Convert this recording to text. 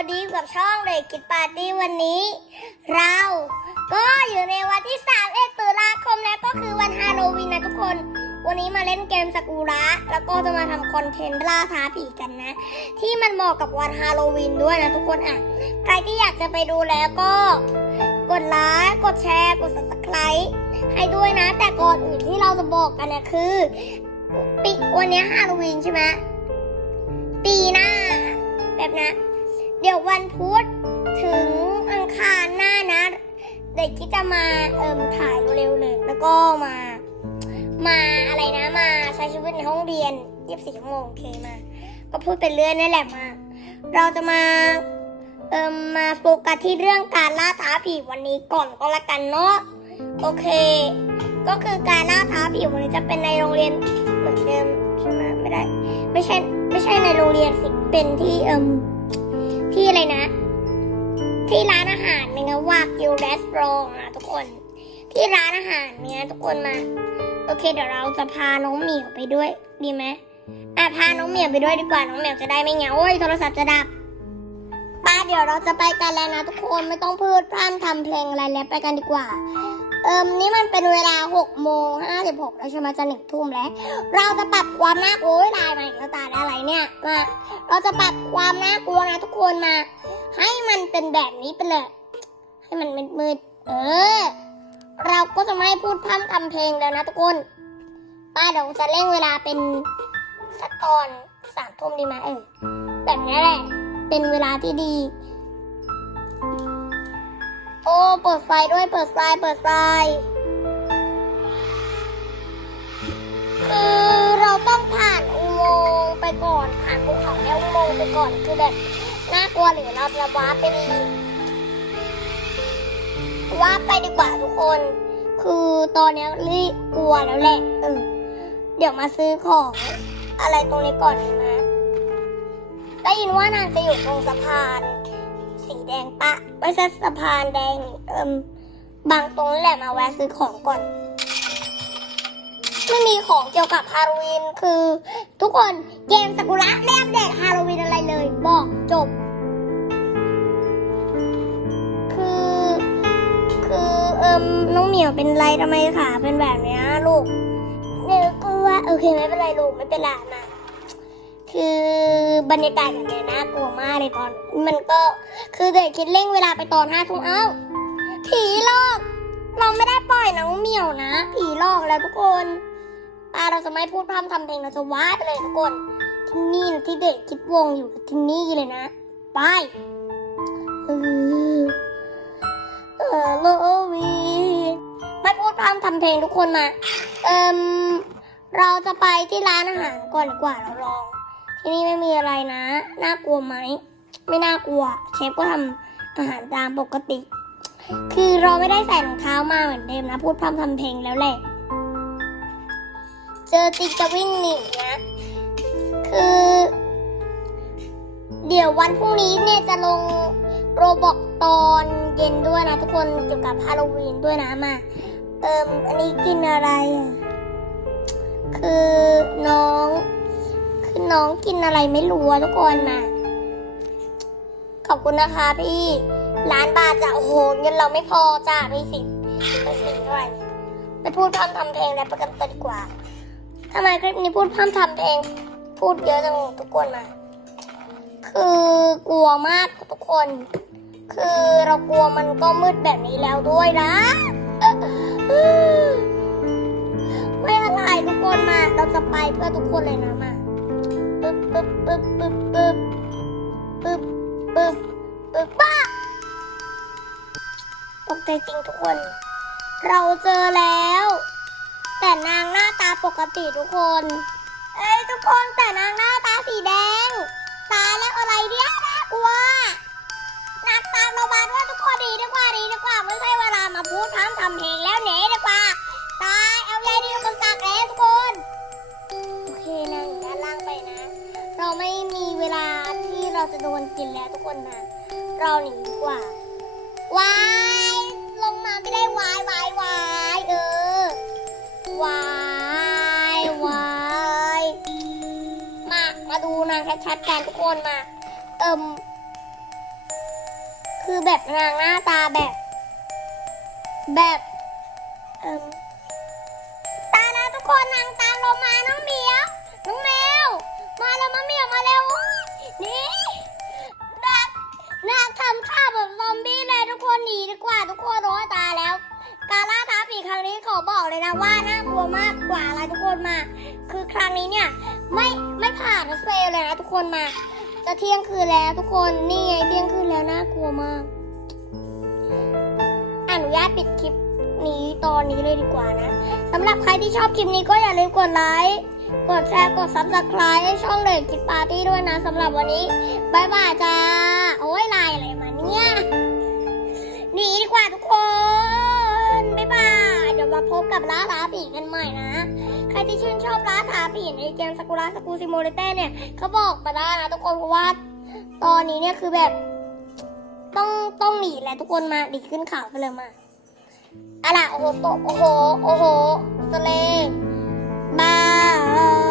วันนี้กับช่องเด็กกิจปาร์ตี้วันนี้ เราก็อยู่ในวันที่3เอตุลาคมแล้วก็คือวันฮาโลวีนนะทุกคน วันนี้มาเล่นเกมสกุระแล้วก็จะมาทำคอนเทนต์ล่าท้าผีกันนะ ที่มันเหมาะกับวันฮาโลวีนด้วยนะทุกคนอะ ใครที่อยากจะไปดูแล้วก็ กดไลค์กดแชร์กด subscribe ให้ด้วยนะ แต่ก่อนอื่นที่เราจะบอกกันเนี่ยคือปีวันนี้ฮาโลวีนใช่ไหมปีหน้าแบบนะ เดี๋ยววันพุธถึงอังคารหน้านะ เด็กที่จะมาเอิ่มถ่ายเร็วๆเลยแล้วก็มา มาอะไรนะมาใช้ชีวิตในห้องเรียน24ชั่วโมงโอเคมา ก็พูดเป็นเรื่องนั่นแหละมา เราจะมาเอิ่มมาโฟกัสที่เรื่องการล่าท้าผีวันนี้ก่อนก็แล้วกันเนาะโอเค ก็คือการล่าท้าผีวันนี้จะเป็นในโรงเรียนเหมือนเดิมใช่ไหมไม่ได้ ไม่ใช่ไม่ใช่ในโรงเรียนสิเป็นที่เอิ่ม ที่อะไรนะ ที่ร้านอาหารเนี่ยว่ากิวเรสโรองอะทุกคน ที่ร้านอาหารเนี่ยทุกคนมา โอเค เดี๋ยวเราจะพาน้องเหมียวไปด้วยดีไหมอะพาน้องเหมียวไปด้วยดีกว่าน้องเหมียวจะได้ไม่เหงาโอ้ยโทรศัพท์จะดับป้าเดี๋ยวเราจะไปกันแล้วนะทุกคนไม่ต้องพูดพร่ำทำเพลงอะไรแล้วไปกันดีกว่า เอิมนี่มันเป็นเวลา6โมง56แล้วใช่ไหมจะหนึ่งทุ่มแล้ว เราจะปรับความน่ากลัวไว้ลายมาอีกแล้วตาอะไรเนี่ยมาเราจะปรับความน่ากลัวนะทุกคนมา ให้มันเป็นแบบนี้ไปเลยให้มันมืดๆเออ เราก็จะไม่พูดพร่ำทำเพลงแล้วนะทุกคนป้าเดี๋ยวจะเร่งเวลาเป็นสักตอนสามทุ่มดีไหมเออแบบนี้แหละเป็นเวลาที่ดี เปิดไฟด้วยเปิดไฟเปิดไฟคือเราต้องผ่านอุโมงค์ไปก่อนผ่านภูเขาและอุโมงค์ไปก่อนคือแบบน่ากลัวหรือเราจะว้าไปดีว้าไปดีกว่าทุกคน คือตอนนี้รีบกลัวแล้วแหละเออเดี๋ยวมาซื้อของอะไรตรงนี้ก่อนดีไหมได้ยินว่านางจะอยู่ตรงสะพาน แดงปะไม่ใช่สะพานแดงเอิมบางตรงนี่แหละมาแวะซื้อของก่อน ไม่มีของเกี่ยวกับฮาโลวีนคือ ทุกคนเกมสกุระไม่อัปเดตฮาโลวีนอะไรเลย บอกจบ คือ คือเอิมน้องเหมียวเป็นไรทำไมขาเป็นแบบเนี้ยลูกเดี๋ยวกลัวโอเคไม่เป็นไรลูกไม่เป็นไรมา คือบรรยากาศแบบนี้น่ากลัวมากเลยตอน มันก็คือเด็กคิดเร่งเวลาไปตอนห้าทุ่มเอ้าผีหลอก เราไม่ได้ปล่อยน้องเหมียวนะ ผีหลอกแล้วทุกคนอาเราจะไม่พูดพร่ำทำเพลงเราจะวาดไปเลยทุกคนที่นี่นะที่เด็กคิดวงอยู่ที่นี่เลยนะไปเออเออโลวีไม่พูดพร่ำทำเพลงทุกคนมา เอิมเราจะไปที่ร้านอาหารก่อนดีกว่าเรา ที่นี่ไม่มีอะไรนะ น่ากลัวไหม ไม่น่ากลัว เชฟก็ทำอาหารตามปกติ คือเราไม่ได้ใส่รองเท้ามาเหมือนเดิมนะ พูดพร่ำทำเพลงแล้วแหละ เจอติกจะวิ่งหนีนะ คือ เดี๋ยววันพรุ่งนี้เนี่ยจะลงโรบอกตอนเย็นด้วยนะทุกคนเกี่ยวกับฮาโลวีนด้วยนะมาเอิมอันนี้กินอะไร คือน้อง น้องกินอะไรไม่รู้อะทุกคนมา ขอบคุณนะคะพี่ล้านบาทจะโอ้โหเงินเราไม่พอจ้ะพี่สิไปสิเท่าไหร่ไปพูดพร่ำทำเพลงแล้วประกันตัวดีกว่าทำไมคลิปนี้พูดพร่ำทำเพลง พูดเยอะจังทุกคนมา คือกลัวมากทุกคน คือเรากลัวมันก็มืดแบบนี้แล้วด้วยนะไม่อะไรทุกคนมา เราจะไปเพื่อทุกคนเลยนะมา ตกใจจริงทุกคน เราเจอแล้ว แต่นางหน้าตาปกติทุกคน เอ้ยทุกคนแต่นางหน้าตาสีแด จะโดนกินแล้วทุกคนนะเราหนีดีกว่าวายลงมาไม่ได้วายวายวายเออวายวายมามาดูนางชัดๆกันทุกคนมา เอิมคือแบบนางหน้าตาแบบ แบบเอิมตาแล้วทุกคนนางตามเรามาน้องเหมียวน้องแมวมาแล้วมาเหมียวมาแล้ว นางทำท่าแบบซอมบี้เลยทุกคนหนีดีกว่าทุกคนโอ้ยตาแล้ว การล่าท้าผีครั้งนี้ขอบอกเลยนะว่าน่ากลัวมากกว่าอะไรทุกคนมา คือครั้งนี้เนี่ยไม่ไม่ผ่านเซลเลยนะทุกคนมา จะเที่ยงคืนแล้วทุกคนนี่ไงเที่ยงคืนแล้วน่ากลัวมากอนุญาตปิดคลิปนี้ตอนนี้เลยดีกว่านะสำหรับใครที่ชอบคลิปนี้ก็อย่าลืมกดไลค์กดแชร์กดซับสไครต์ให้ช่องเด็กกิจปาร์ตี้ด้วยนะสำหรับวันนี้บายบายจ้า โอ้ยลายอะไรมาเนี่ย หนีดีกว่าทุกคนบายบาย เดี๋ยวมาพบกับล่าท้าผีกันใหม่นะ ใครที่ชื่นชอบล่าท้าผีในเกมสกุระสกูซิโมเลเต้เนี่ยเขาบอกมาได้นะทุกคนเพราะว่าตอนนี้เนี่ยคือแบบต้องต้องหนีแหละทุกคนมาดีขึ้นข่าวไปเลยมาอะล่ะโอ้โหโตโอ้โหโอ้โหสเลงบาย